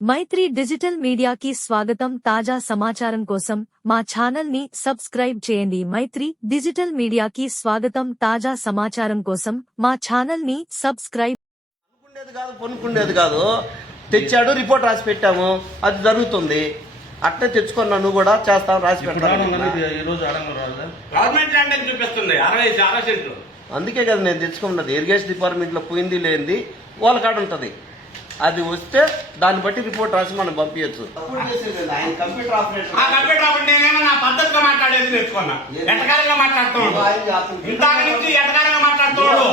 మైత్రి digital మీడియాకి స్వాగతం. తాజా సమాచారం కోసం మా ఛానల్ ని సబ్స్క్రైబ్ చేయండి. మైత్రి డిజిటల్ మీడియాకి స్వాగతం. తాజా సమాచారం కోసం మా ఛానల్ ని సబ్స్క్రైబ్. పొనుకుండేది కాదు, తెచ్చాడు, రిపోర్ట్ రాసి పెట్టాము, అది జరుగుతుంది. అట్టే తెచ్చుకున్నా, నువ్వు కూడా చేస్తావు, రాసి పెట్టాను. గవర్నమెంట్ ల్యాండ్ అని చూపిస్తుంది 60 సెంట్లు. అందుకే కదా నేను తెచ్చుకున్నది. ఇరిగేషన్ డిపార్ట్మెంట్ లో పోయింది లేనిది వాళ్ళ కాడ ఉంటది. అది వస్తే దాన్ని బట్టి రిపోర్ట్ రాసి మనం పంపించచ్చు. కంప్యూటర్ ఆపరేటర్ నేనేమన్నా పద్ధతిగా మాట్లాడేది నేర్చుకున్నా. ఎటకారంగా మాట్లాడుతున్నాడు, ఇంతకు నుంచి ఎటకారంగా మాట్లాడుతున్నాడు.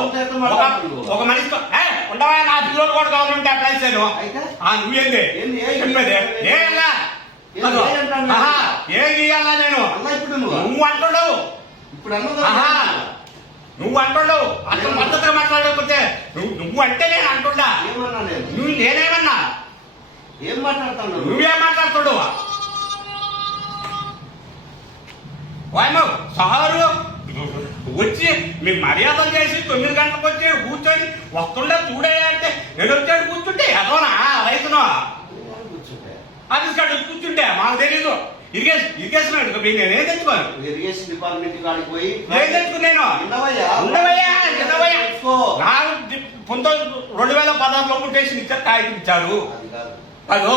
ఒక మనిషితో ఉండవా, నా పిల్లలు కూడా గవర్నమెంట్ అప్లై చేయను. నువ్వేంది చెప్పేది? ఏం ఇయ్యాలా నేను? నువ్వు అంటున్నావు, నువ్వు అంటున్నావు. అసలు పద్ధతిగా మాట్లాడకపోతే నువ్వు అంటే నేను అంటున్నా. నువ్వు నేనేమన్నా ఏం మాట్లాడుతున్నావు? నువ్వేం మాట్లాడుతున్నావు? సారు వచ్చి మీకు మర్యాదలు చేసి 9 గంటలకు వచ్చి కూర్చొని వస్తుండే చూడయ్యా అంటే నేను వచ్చాడు కూర్చుంటే ఎదవనా రైతును ఆఫీస్ కాడ కూర్చుంటే మాకు తెలీదు. ఇరిగేషన్ నేనే తెచ్చుకోను. ఇరిగేషన్ డిపార్ట్మెంట్ కాడికి పోయి నేను తెచ్చుకున్నాను. 2016లో ముట్టేషన్ ఇచ్చారు, కాగితం ఇచ్చారు. అదో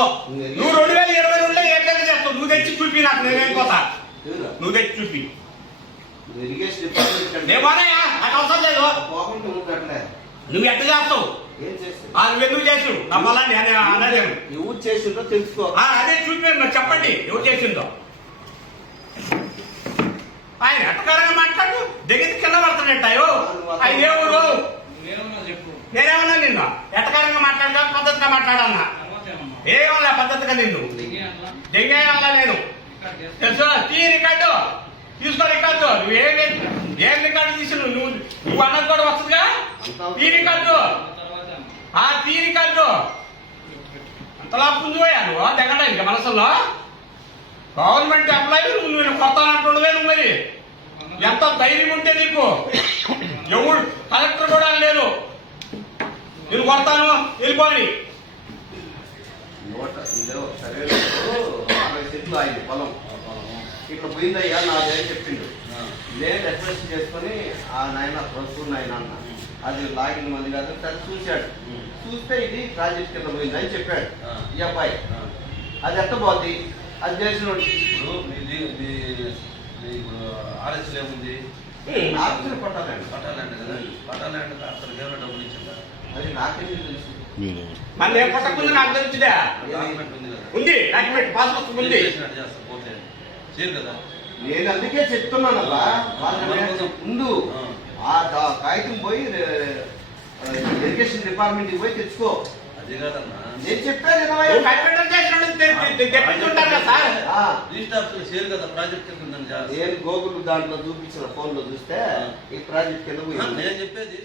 నువ్వు 2022లో ఏం లెక్క చేస్తావు? నువ్వు తెచ్చి చూపి, నాకు నేనేం పోతా. నువ్వు తెచ్చి చూపి. ఇరిగేషన్ డిపార్ట్మెంట్ ఏమోనయ్యా, నాకు అవసరం లేదు. నువ్వు ఎట్లా చేస్తావు? నువ్వెందుకు చేసు నా పొలాన్ని అనలేను. ఎవరు చేసిందో తెలుసుకో. అదే చూపి చెప్పండి, ఎవరు చేసిందో. ఆయన ఎట్టకారంగా మాట్లాడు, దగ్గర కింద పడుతున్నట్టాయో. ఆయన ఏ ఊరు? నేనేమన్నా నిన్ను ఎట్టకారంగా మాట్లాడదా, పద్ధతిగా మాట్లాడన్నా? ఏమన్నా పద్ధతిగా నిన్ను దెంగేయాలా? నేను తెలుసు. తీ రికార్డు తీసుకో, రికార్డు. ఏం రికార్డు తీసి నువ్వు అన్నది కూడా వస్తుందిగా. తీ రికార్డు, తీ రికార్డు. అంతలా పుంజుపోయా నువ్వు దగ్గడానికి మనసులో. గవర్నమెంట్ అప్లై నువ్వు కొత్తానంటుండవే. నువ్వు మరి ఎంత ధైర్యం ఉంటే నీకు? ఎవరు కలెక్టర్ కూడా లేదు నేను కొడతాను వెళ్ళిపోయి. పొలం ఇక్కడ పోయిందయ్యా నా దగ్గర చెప్పిండు. నేను రిక్వెస్ట్ చేసుకుని ఆ నాయన ప్రస్తుతం నాయన అన్న అది లాగిన మంది కాదు తను చూశాడు. చూస్తే ఇది ప్రాజెక్ట్ కింద పోయింది అని చెప్పాడు ఈ అబ్బాయి. అది ఎట్ట పోద్ది? అది చేసిన ఆర్ఎస్ ఏముంది? ఆఫీసులు పట్టాలండి. పట్టాలండి కదా, పట్టాలండి. అక్కడ ఏమైనా డబ్బులు ఇచ్చిందా? అది నాకేం తెలుసు. మన పట్టకుంది నాకు తెలుసుదా? ఉంది డాక్యుమెంట్, పాస్బుక్ ఉంది. పోతే చేయరు కదా. నేను అందుకే చెప్తున్నానబ్బా, ముందు ఆ కాగితం పోయి ఇరిగేషన్ డిపార్ట్మెంట్ పోయి తెచ్చుకో. అదే కాదన్నా, నేను చెప్పాను చేయరు కదా. ప్రాజెక్ట్ కింద నేను గూగుల్ దాంట్లో చూపించిన ఫోన్ లో చూస్తే ఈ ప్రాజెక్ట్ కింద పోయి నేను చెప్పేది